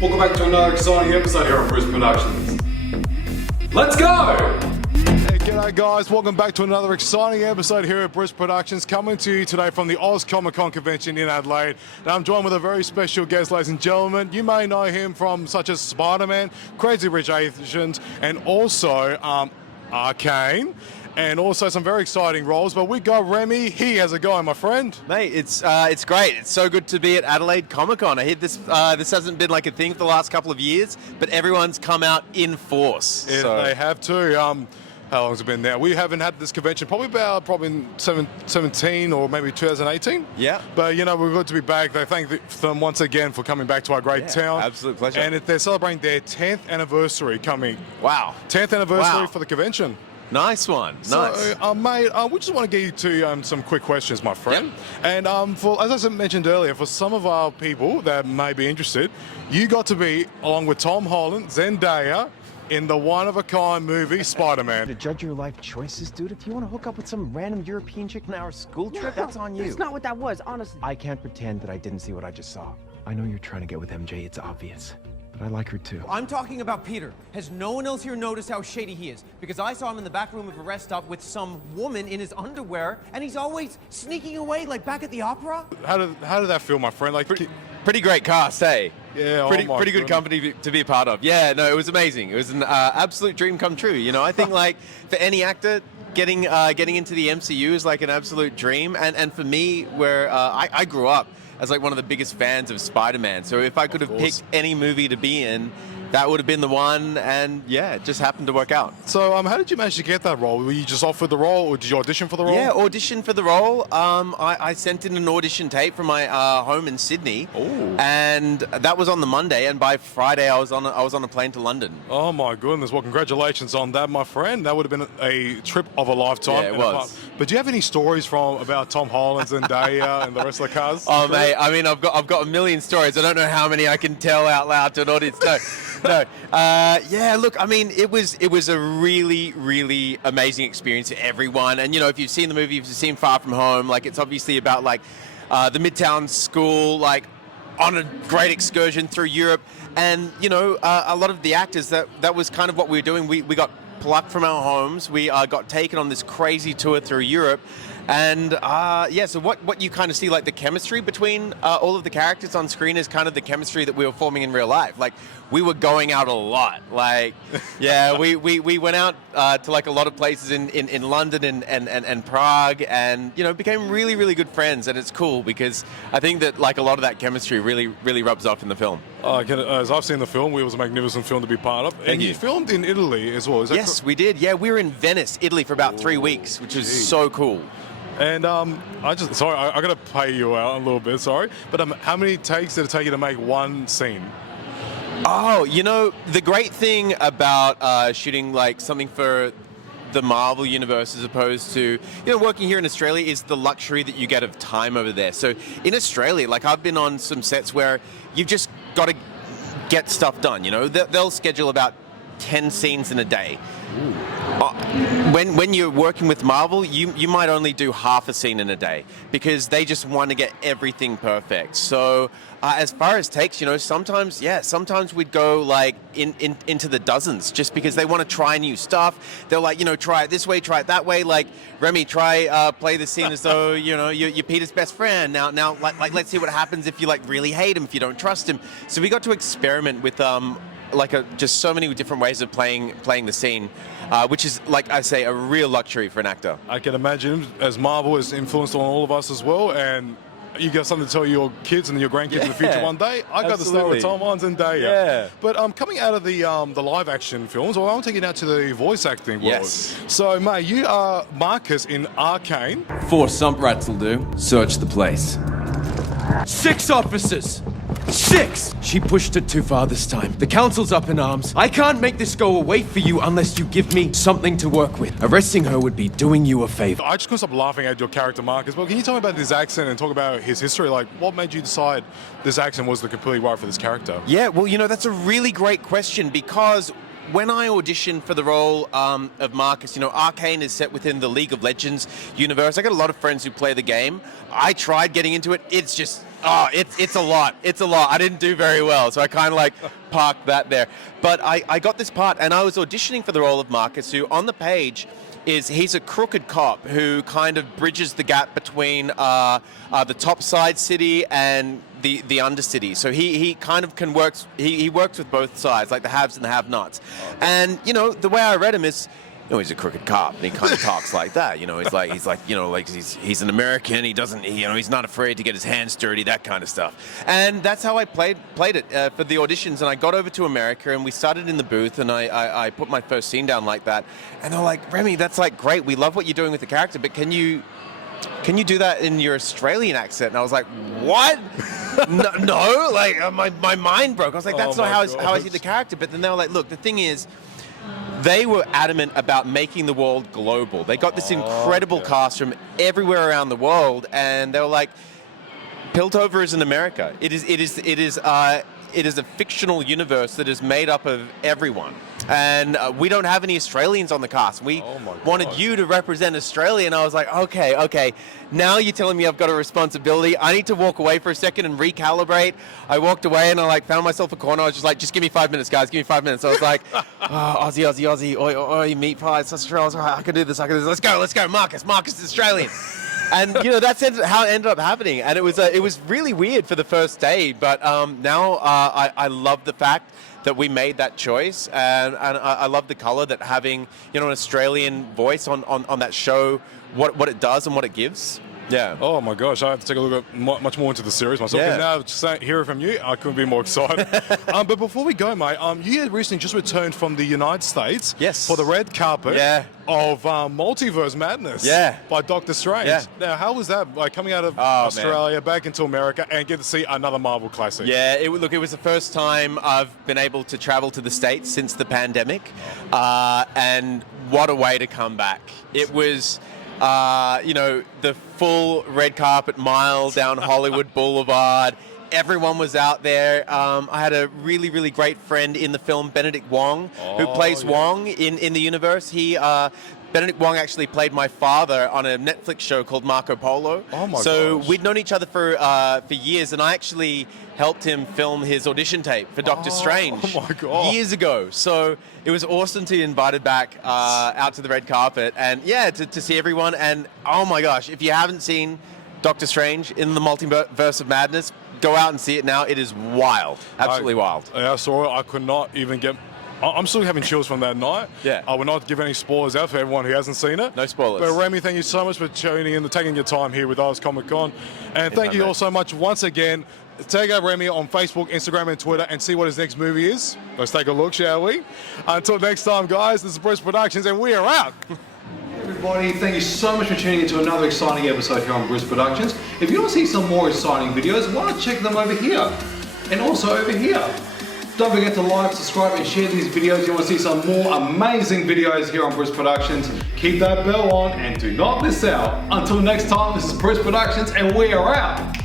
Welcome back to another exciting episode here on Bruce Productions. Let's go! Hey, g'day guys, welcome back to another exciting episode here at Bruce Productions, coming to you today from the Oz Comic Con convention in Adelaide. Now I'm joined with a very special guest, ladies and gentlemen. You may know him from such as Spider-Man, Crazy Rich Asians, and also Arcane, and also some very exciting roles. But we got Remy. How's it going, my friend? Mate, it's great. It's so good to be at Adelaide Comic Con. I hear this hasn't been like a thing for the last couple of years, but everyone's come out in force. Yeah, they have too. How long has it been now? We haven't had this convention probably 2017 or maybe 2018. Yeah. But you know, we're good to be back. They thank them once again for coming back to our great town. Absolute pleasure. And they're celebrating their 10th anniversary coming. Wow. 10th anniversary Wow. for the convention. Nice one. Nice. So, mate, we just want to get you to some quick questions, my friend. Yep. And for, as I mentioned earlier, for some of our people that may be interested, you got to be, along with Tom Holland, Zendaya, in the one-of-a-kind movie Spider-Man. To judge your life choices, dude. If you want to hook up with some random European chick on our school trip, that's on you. That's not what that was, honestly. I can't pretend that I didn't see what I just saw. I know you're trying to get with MJ, it's obvious. But I like her too. I'm talking about Peter. Has no one else here noticed how shady he is? Because I saw him in the back room of a rest stop with some woman in his underwear, and he's always sneaking away, like back at the opera. How did that feel, my friend? Like, Pretty great cast, hey? Yeah, pretty my good goodness. company to be a part of. Yeah, no, it was amazing. It was an absolute dream come true. You know, I think like for any actor, getting into the MCU is like an absolute dream. And for me, where I grew up as like one of the biggest fans of Spider-Man. So if I could have picked any movie to be in, that would have been the one, and yeah, it just happened to work out. So, how did you manage to get that role? Were you just offered the role, or did you audition for the role? Yeah, audition for the role. I sent in an audition tape from my home in Sydney, and that was on the Monday. And by Friday, I was on a plane to London. Oh my goodness! Well, congratulations on that, my friend. That would have been a trip of a lifetime. Yeah, it was. But do you have any stories about Tom Holland, Zendaya, and the rest of the cast? Oh mate, I mean, I've got a million stories. I don't know how many I can tell out loud to an audience. No. Yeah, look, I mean, it was a really, really amazing experience for everyone. And, you know, if you've seen the movie, if you've seen Far From Home, like, it's obviously about, like, the Midtown School, like, on a great excursion through Europe. And, you know, a lot of the actors, that was kind of what we were doing. We got plucked from our homes. We got taken on this crazy tour through Europe. And yeah, so what you kind of see, like the chemistry between all of the characters on screen is kind of the chemistry that we were forming in real life. Like, we were going out a lot. Like, yeah, we went out to like a lot of places in London and Prague, and, you know, became really, really good friends. And it's cool because I think that like a lot of that chemistry really, really rubs off in the film. As I've seen the film, it was a magnificent film to be part of. And you filmed in Italy as well, is that Yes, we did. Yeah, we were in Venice, Italy for about 3 weeks, which was so cool. And I got to pay you out a little bit, sorry. But how many takes did it take you to make one scene? Oh, you know, the great thing about shooting like something for the Marvel universe as opposed to, you know, working here in Australia is the luxury that you get of time over there. So in Australia, like, I've been on some sets where you've just got to get stuff done, you know. They'll schedule about 10 scenes in a day. When you're working with Marvel, you might only do half a scene in a day because they just want to get everything perfect. So as far as takes, you know, sometimes we'd go like into the dozens just because they want to try new stuff. They're like, you know, try it this way, try it that way. Like, Remy, try play the scene as though, you know, you're Peter's best friend. Now, like let's see what happens if you like really hate him, if you don't trust him. So we got to experiment with just so many different ways of playing the scene, which is, like I say, a real luxury for an actor. I can imagine, as Marvel has influenced on all of us as well, and you got something to tell your kids and your grandkids in the future one day. I got to start with Tom Holland and Zendaya. Yeah. But coming out of the live action films, I want to take you now to the voice acting world. Yes. So, mate, you are Marcus in Arcane. 4 sump rats will do. Search the place. 6 officers! 6! She pushed it too far this time. The council's up in arms. I can't make this go away for you unless you give me something to work with. Arresting her would be doing you a favor. I just couldn't stop laughing at your character, Marcus. But can you tell me about this accent and talk about his history? Like, what made you decide this accent was the completely right for this character? Yeah, well, you know, that's a really great question because when I auditioned for the role of Marcus, you know, Arcane is set within the League of Legends universe. I got a lot of friends who play the game. I tried getting into it. It's just Oh, it's a lot. It's a lot. I didn't do very well, so I kind of like parked that there. But I got this part, and I was auditioning for the role of Marcus, who on the page he's a crooked cop who kind of bridges the gap between the topside city and the undercity. So he kind of he works with both sides, like the haves and the have-nots. And you know, the way I read him is, you know, he's a crooked cop, and he kind of talks like that. You know, he's like, you know, like he's an American. He doesn't, you know, he's not afraid to get his hands dirty, that kind of stuff. And that's how I played it for the auditions. And I got over to America, and we started in the booth, and I put my first scene down like that. And they're like, Remy, that's like great. We love what you're doing with the character, but can you do that in your Australian accent? And I was like, what? no, like my mind broke. I was like, that's not how I see the character. But then they were like, look, the thing is, they were adamant about making the world global. They got this incredible cast from everywhere around the world, and they were like, Piltover is in America. It is a fictional universe that is made up of everyone. And we don't have any Australians on the cast. We wanted you to represent Australia, and I was like, okay. Now you're telling me I've got a responsibility. I need to walk away for a second and recalibrate. I walked away, and I like found myself a corner. I was just like, just give me 5 minutes, guys. Give me 5 minutes. I was like, Aussie, oi, meat pies, Australia. I can do this. Let's go. Marcus is Australian. And you know, that's how it ended up happening, and it was really weird for the first day. But now I love the fact that we made that choice, and I love the color that having, you know, an Australian voice on that show, what it does and what it gives. Yeah. Oh my gosh, I have to take a look at much more into the series myself. Yeah. Now, just hearing from you, I couldn't be more excited. But before we go, mate, you had recently just returned from the United States. Yes. For the red carpet. Yeah. Of Multiverse Madness. Yeah. By Doctor Strange. Yeah. Now, how was that? Like coming out of Australia back into America and get to see another Marvel classic. Yeah. It was the first time I've been able to travel to the States since the pandemic, and what a way to come back. It was. You know, the full red carpet mile down Hollywood Boulevard. Everyone was out there. I had a really, really great friend in the film, Benedict Wong, who plays Wong in the universe. Benedict Wong actually played my father on a Netflix show called Marco Polo. Oh my So gosh. we'd known each other for years, and I actually helped him film his audition tape for Doctor Strange oh my God. years ago. So it was awesome to be invited back out to the red carpet, and yeah, to see everyone. And oh my gosh, if you haven't seen Doctor Strange in the Multiverse of Madness, go out and see it now. It is wild, absolutely wild. Yeah, I saw it. I could not even get. I'm still having chills from that night. Yeah. I will not give any spoilers out for everyone who hasn't seen it. No spoilers. But Remy, thank you so much for tuning in and taking your time here with Oz Comic Con. And thank you all so much once again. Take out Remy on Facebook, Instagram, and Twitter and see what his next movie is. Let's take a look, shall we? Until next time, guys, this is Bruce Productions, and we are out. Everybody, thank you so much for tuning in to another exciting episode here on Bruce Productions. If you want to see some more exciting videos, why not check them over here? And also over here. Don't forget to like, subscribe, and share these videos. If you want to see some more amazing videos here on Bruce Productions, keep that bell on and do not miss out. Until next time, this is Bruce Productions, and we are out.